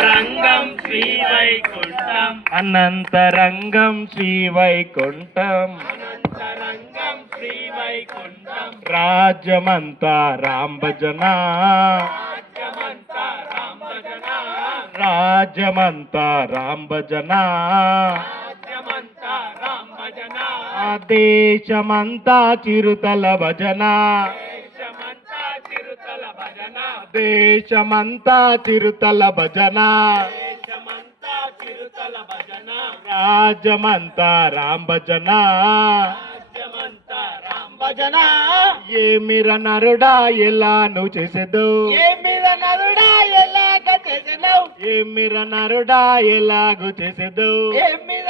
రంగం శ్రీ వైకుంఠం. అనంతరంగం శ్రీ వైకుంఠం. అనంతరంగం శ్రీ వైకుంఠం. రాజ్యమంతా రామభజన. ఆ దేశమంతా చిరుతల భజన దేశమంతా చిరుతల భజన. దేశమంతా చిరుతల భజన. దేశమంతా చిరుతల భజన. రామ భజన. ఏమిర నరుడా ఎలా నువ్వు చేసేదు. ఏ మీద నరుడా చేసినావు? ఏమిర నరుడా ఎలాగు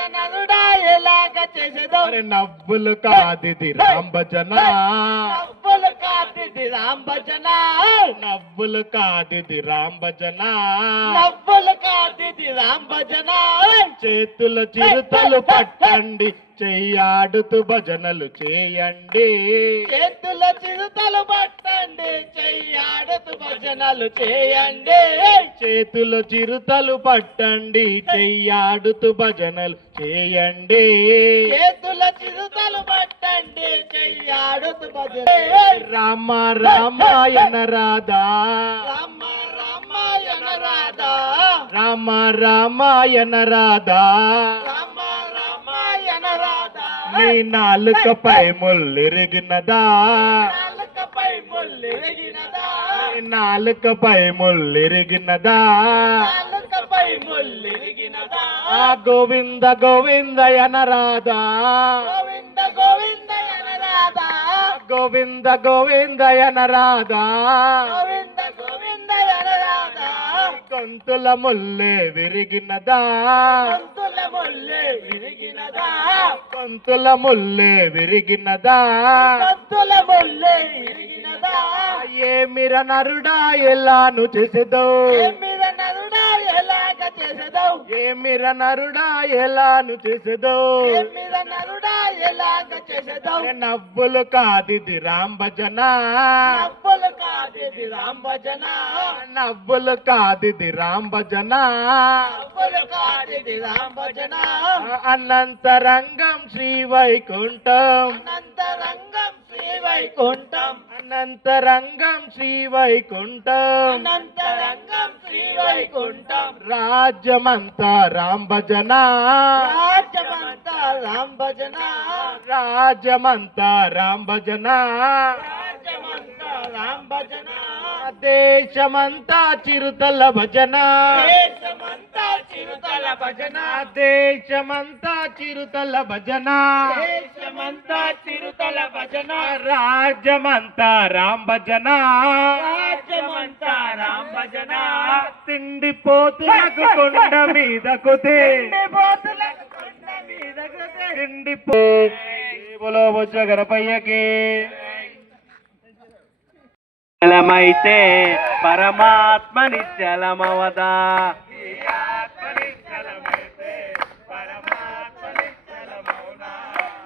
నరుడా ఎలాగ చేసేదావు? అరే నవ్వులు కాదిది రాంభజన. నవ్వులు కాదిది రామ భజన నవ్వులు కాదిది రాంభజన. నవ్వులు కాదిది రామ భజన చేతుల చిరుతలు పట్టండి. చెయ్యాడుతూ భజనలు చేయండి. చేతుల చిరుతలు పట్టండి. చెయ్యాడుతూ భజనలు చేయండి. చేతుల చిరుతలు పట్టండి. చెయ్యాడుతూ భజనలు చేయండి. చేతుల చిరుతలు పట్టండి. చెయ్యాడుతూ భజన రామ రామాయణ రాధా. రామ రామాయణ రాధా. రామ రామాయణ రాధా. నీ నాలుకపై ముల్లిరిగినదా నాలుకపై ముల్లెగినదా నీ నాలుకపై ముల్లిరిగినదా ఆ గోవింద గోవింద రాధా గోవింద గోవింద రాధా గోవింద గోవింద రాధా గోవింద గోవింద రాధా గొంతుల ముల్లే విరిగినదా? ముల్లె విరిగినదా? గొంతుల ముల్లే విరిగినదా? గొంతుల ముల్లె విరిగినదా? ఏమిర నరుడా ఎలాను చేసేదో మీద నరుడా ఎలాగ చేసేదావు? ఏమిర నరుడా ఎలాను చేసేదో ఎలాగ చేసేదావు నవ్వులు కాదిది రాంభజన. నవ్వులు కాదేది రామ భజన నవ్వులు కాదిది రాంభజన. నవ్వులు కాదేది రామ భజన అనంతరంగం శ్రీ వైకుంఠం. అనంతరంగం శ్రీ వైకుంఠం అనంతరంగం శ్రీ వైకుంఠం అనంతరంగం శ్రీ వైకుంఠం రాజ్యమంతా రాంభజన రాజ్యమంతా రామ భజన. రాజ్యమంతా రాంభజన రాజ్యమంతా రామ భజన. దేశమంతా చిరుతల భజన. దేశమంతా చిరుతల భజన. దేశమంతా చిరుతల భజన. దేశమంతా చిరుతల భజన. రాజ్యమంతా రాం భజన. రాజ్యమంతా రామ భజన. కొండ మీదకు పోతులకు కొండ మీదకు తిండిపో బోలో బొజ్జ గణపయ్యకి నిశ్చలమైతే పరమాత్మ నిశ్చలమవదా.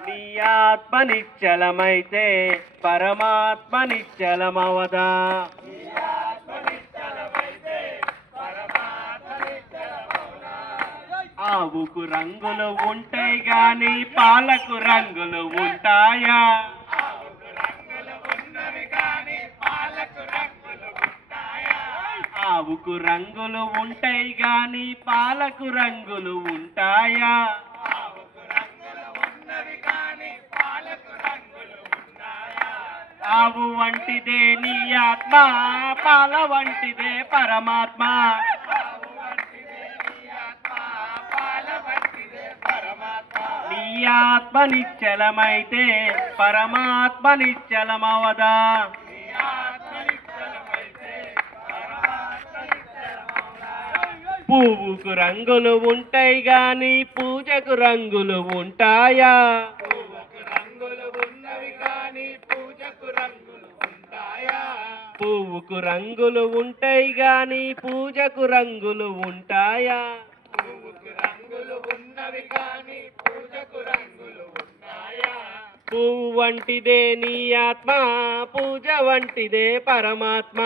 నీ ఆత్మ నిశ్చలమైతే పరమాత్మ నిశ్చలమవదా ఆవుకు రంగులు ఉంటాయి గాని పాలకు రంగులు ఉంటాయా? ఆవుకు రంగులు ఉంటాయి గాని పాలకు రంగులు ఉంటాయా? ఆవు వంటిదే నీ ఆత్మ పాల వంటిదే పరమాత్మ. నీ ఆత్మ నిశ్చలమైతే పరమాత్మ నిశ్చలమవదా? పువ్వుకు రంగులు ఉంటాయి గాని పూజకు రంగులు ఉంటాయా? పువ్వుకు రంగులు ఉంటాయి? గాని పూజకు రంగులు ఉంటాయా? పువ్వు వంటిదే నీ ఆత్మ పూజ వంటిదే పరమాత్మ.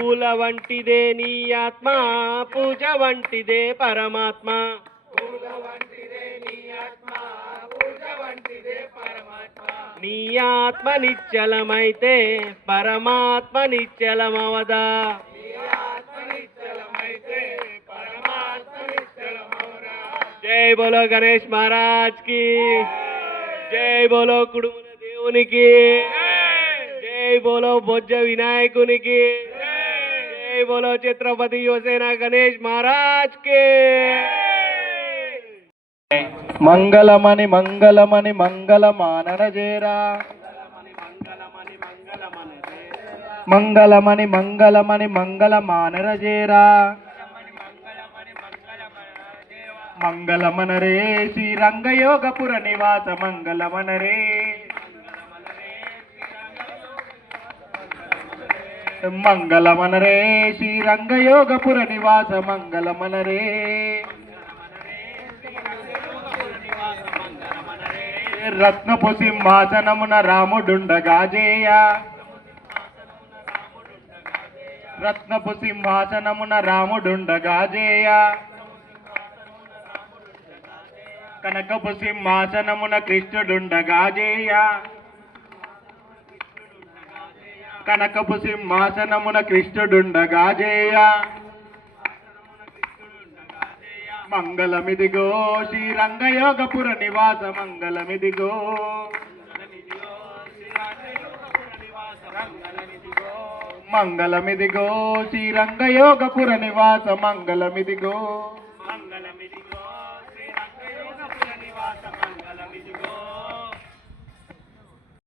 పూల వంటిదే నీ ఆత్మ పూజ వంటిదే పరమాత్మ. నీ ఆత్మ నిశ్చలమైతే పరమాత్మ నిశ్చలమవదా. జై బోలో గణేష్ మహారాజ్కి జై బోలో కుడుముల దేవునికి. జై బోలో బొజ్జ వినాయకునికి. జై బోలో ఛత్రపతి యువసేన గణేష్ మహారాజ్కి మంగళమని మంగళమని మంగళమానన జేరా। మంగళమని మంగళమని మంగళమానర జేరా। మంగళమనరే శ్రీరంగయోగపుర నివాస మంగళమనరే మంగళమనరే శ్రీరంగయోగపుర నివాస మంగళమనరే. రత్నపు సింహాసనమున రాముడుండగాజేయ రత్నపు సింహాసనమున రాముడుండగాజేయ కనకపు సింహాసనమున కృష్ణుడుండగాజేయ కనకపు సింహాసనమున కృష్ణుడుండగాజేయ మంగళమిదిగో శ్రీరంగయోగపుర నివాస మంగళమిదిగో. మంగళమిదిగో శ్రీరంగయోగపుర నివాస మంగళమిదిగో.